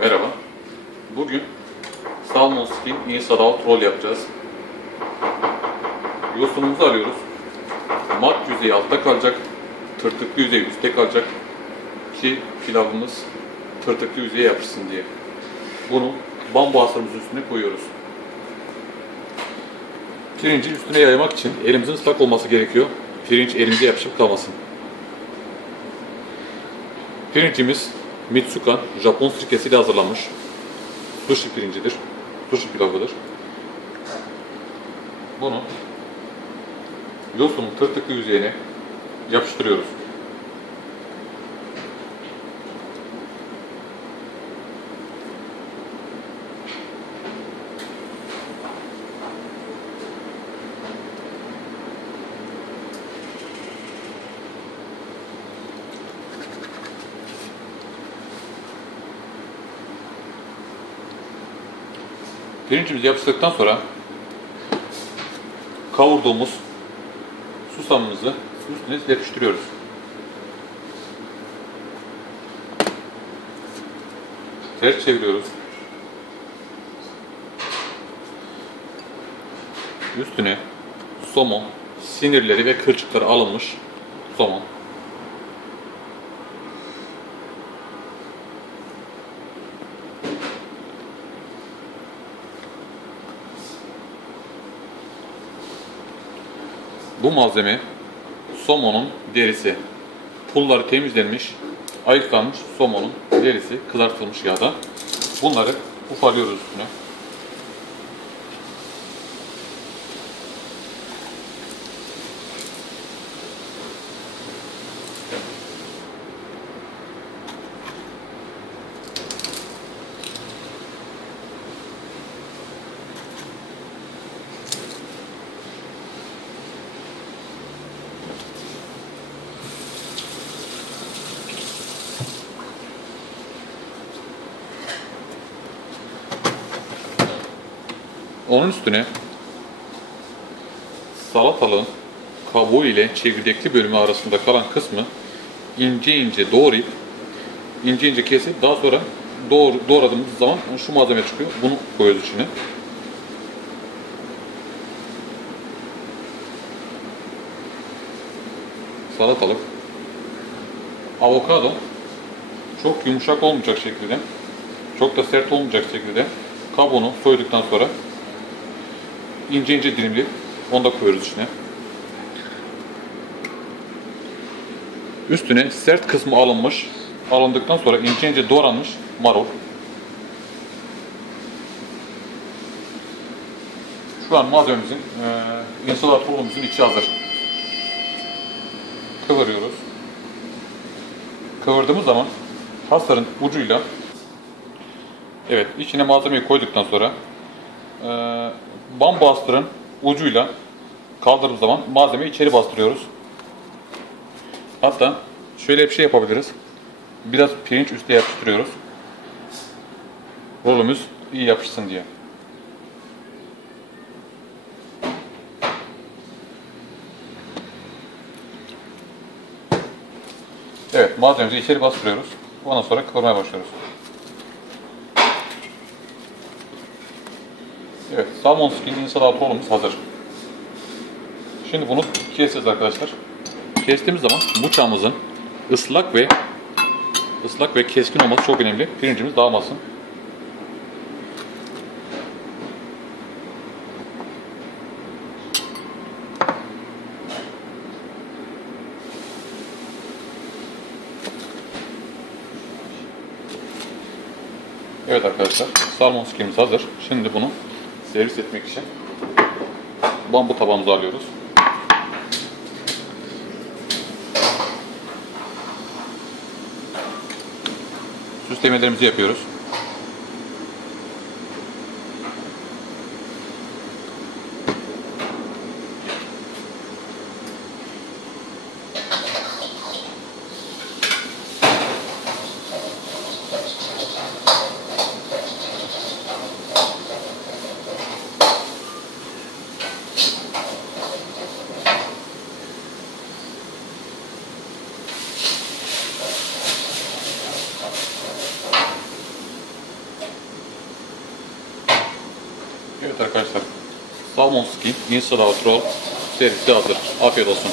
Merhaba. Bugün Salmon Skin Inside Out yapacağız. Yosunumuzu alıyoruz. Mat yüzeyi altta kalacak. Tırtıklı yüzeyi üstte kalacak. Ki pilavımız tırtıklı yüzeye yapışsın diye. Bunu bambu asırımızın üstüne koyuyoruz. Pirinci üstüne yaymak için elimizin ıslak olması gerekiyor. Pirinç elimize yapışıp kalmasın. Pirincimiz Mitsukan, Japon sirkesiyle hazırlanmış. Sushi pirincidir. Sushi pilavıdır. Bunu yosunun tırtıklı yüzeyine yapıştırıyoruz. Pirincimizi yapıştırdıktan sonra kavurduğumuz susamımızı üstüne yapıştırıyoruz. Ters çeviriyoruz. Üstüne somon, sinirleri ve kılçıkları alınmış somon. Bu malzeme somonun derisi. Pulları temizlenmiş, ayıklanmış somonun derisi kızartılmış yağda. Bunları ufalıyoruz üstüne. Onun üstüne salatalığın kabuğu ile çekirdekli bölümü arasında kalan kısmı ince ince doğrayıp ince ince kesip daha sonra doğru, doğradığımız zaman şu malzeme çıkıyor. Bunu koyuyoruz içine. Salatalık. Avokado çok yumuşak olmayacak şekilde çok da sert olmayacak şekilde kabuğunu soyduktan sonra ince ince dilimleyip onu da koyuyoruz içine. Üstüne sert kısmı alınmış, alındıktan sonra ince ince doğranmış marul. Şu an malzememizin, e, insalat içi hazır. Kıvırıyoruz. Kıvırdığımız zaman hasarın ucuyla evet içine malzemeyi koyduktan sonra e, bam bastırın ucuyla kaldırdığımız zaman malzemeyi içeri bastırıyoruz. Hatta şöyle bir şey yapabiliriz. Biraz pirinç üstüne yapıştırıyoruz. Rolümüz iyi yapışsın diye. Evet, malzememizi içeri bastırıyoruz. Ondan sonra kıvırmaya başlıyoruz. Evet, salmon skin insalat rolumuz hazır. Şimdi bunu keseceğiz arkadaşlar. Kestiğimiz zaman bıçağımızın ıslak ve ıslak ve keskin olması çok önemli. Pirincimiz dağılmasın. Evet arkadaşlar, salmon skimiz hazır. Şimdi bunu servis etmek için bambu tabağımızı alıyoruz. Süslemelerimizi yapıyoruz. Evet arkadaşlar. Salmon skin, instant roll serisi hazır. Afiyet olsun.